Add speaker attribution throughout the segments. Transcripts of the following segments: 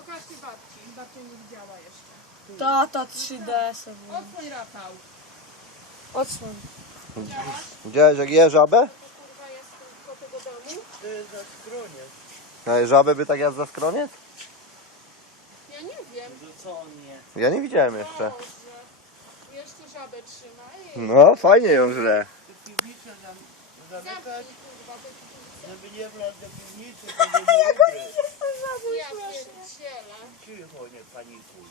Speaker 1: Pokażcie babci. Babcia nie widziała jeszcze.
Speaker 2: Tata 3D sobie.
Speaker 1: Odsłoń, Rafał.
Speaker 2: Odsłoń.
Speaker 3: Widziałeś jak je żabę?
Speaker 1: To kurwa jest koło tego domu.
Speaker 4: To jest za skronie.
Speaker 3: A żabę by tak jadł za skroniec?
Speaker 1: Ja nie wiem.
Speaker 4: To co on je?
Speaker 3: Ja nie widziałem jeszcze.
Speaker 1: Boże. Jeszcze żabę trzyma. Ej,
Speaker 3: No, fajnie ją żre.
Speaker 4: To piwnicę zamykać,
Speaker 1: zamknij kurwa tę piwnicę.
Speaker 4: żeby nie wlazł do piwnicy, to nie umrę.
Speaker 1: Ja pierdzielę.
Speaker 4: Cicho, nie panikuj.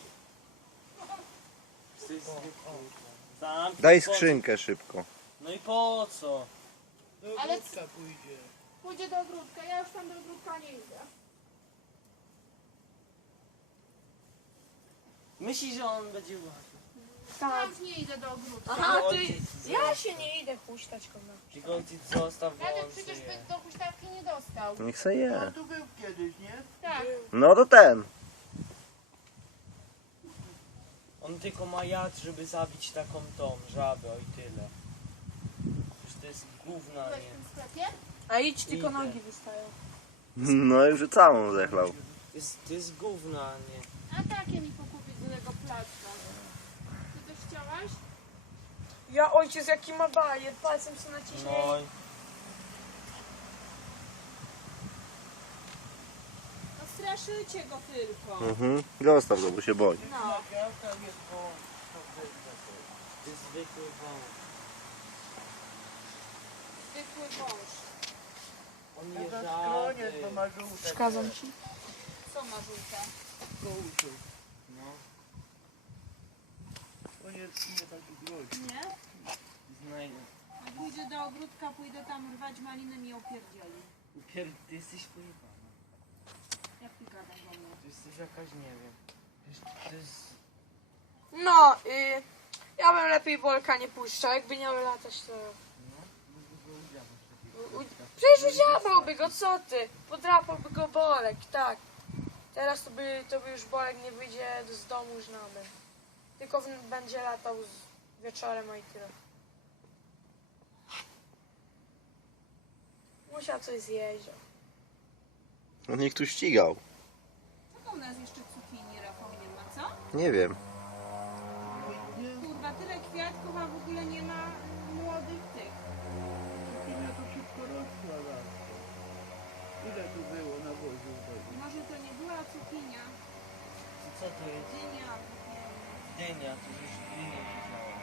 Speaker 3: Daj skrzynkę szybko.
Speaker 4: No i po co? Do
Speaker 1: Ale
Speaker 4: ogródka pójdzie.
Speaker 1: Pójdzie do ogródka. Ja już tam do ogródka nie idę.
Speaker 4: Myślisz, że on będzie łaził?
Speaker 2: Tak.
Speaker 1: Ja już nie idę do ogródka.
Speaker 2: Aha, ty... Ja się nie idę huśtać komu.
Speaker 4: Tylko ty zostaw
Speaker 1: Radek
Speaker 4: wąsy
Speaker 1: przecież
Speaker 4: je.
Speaker 1: by do huśtawki nie dostał.
Speaker 3: Niech se je.
Speaker 4: On tu był kiedyś, nie?
Speaker 1: Tak.
Speaker 3: No to ten.
Speaker 4: On tylko ma jad, żeby zabić taką tą żabę, oj tyle. Przecież to jest gówna,
Speaker 1: Byłeś w
Speaker 4: nie?
Speaker 1: tym sklepie?
Speaker 2: A idź, tylko
Speaker 4: Idę.
Speaker 2: nogi wystają.
Speaker 3: No już całą zechlał.
Speaker 4: To jest gówna, nie?
Speaker 1: A takie mi pokupić z tego placka. Ty też chciałaś?
Speaker 2: Ja ojciec jaki ma bajer, palcem się naciśnie.
Speaker 4: No i
Speaker 1: No straszycie go tylko.
Speaker 3: Mhm. Zostaw go, bo się boi.
Speaker 1: No.
Speaker 4: to jest zwykły wąs.
Speaker 1: Zwykły wąż.
Speaker 4: On je
Speaker 5: Za skroniec, bo
Speaker 4: żaby.
Speaker 5: ma żółte.
Speaker 2: Przeszkadzam ci.
Speaker 1: Co ma żółte?
Speaker 5: Kołuszu.
Speaker 4: No,
Speaker 5: On jest nie taki groźny.
Speaker 1: Nie?
Speaker 4: znajdę.
Speaker 1: Jak pójdzie do ogródka, pójdę tam rwać maliny mi opierdzieli.
Speaker 4: Ty jesteś pojebana.
Speaker 1: Jak ty gadasz do mnie?
Speaker 4: Ty jesteś jakaś, nie wiem. Przecież to jest...
Speaker 2: No, ja bym lepiej Bolka nie puszczał, jakby miał latać to...
Speaker 4: No, go udziałasz takiego.
Speaker 2: Przecież udziałałby go, co ty? Podrapałby go Bolek, tak. Teraz to by już Bolek nie wyjdzie z domu już nawet. Tylko będzie latał wieczorem, a i tyle. Musiał coś zjeść.
Speaker 3: No niech tu ścigał.
Speaker 1: Co to u nas jeszcze cukinii, Rafał, nie ma, co?
Speaker 3: Nie wiem.
Speaker 1: Kurwa, tyle kwiatków, a w ogóle nie ma młodych tych.
Speaker 5: Cukinia to szybko rosła lasko. Ile tu było na wozie wtedy?
Speaker 1: Może to nie była cukinia,
Speaker 4: Co to jest?
Speaker 1: dynia, nie wiem.
Speaker 4: Dynia, to już dynię widziałem.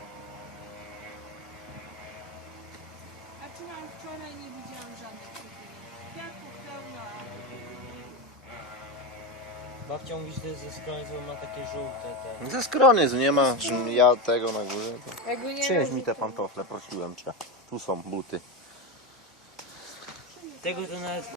Speaker 1: A czułam wczoraj, nie widziałam żadnych cukinii. Kwiatków pełno, a...
Speaker 4: Babcia mówi, że to jest ze skrońca, bo ma takie żółte te.
Speaker 3: Za skroniec nie ma. Ja tego na górze. To...
Speaker 2: Jakby nie
Speaker 3: Przynieś
Speaker 2: miał
Speaker 3: mi te
Speaker 2: żółtego.
Speaker 3: pantofle, prosiłem cię. Tu są buty.
Speaker 4: Tego to nawet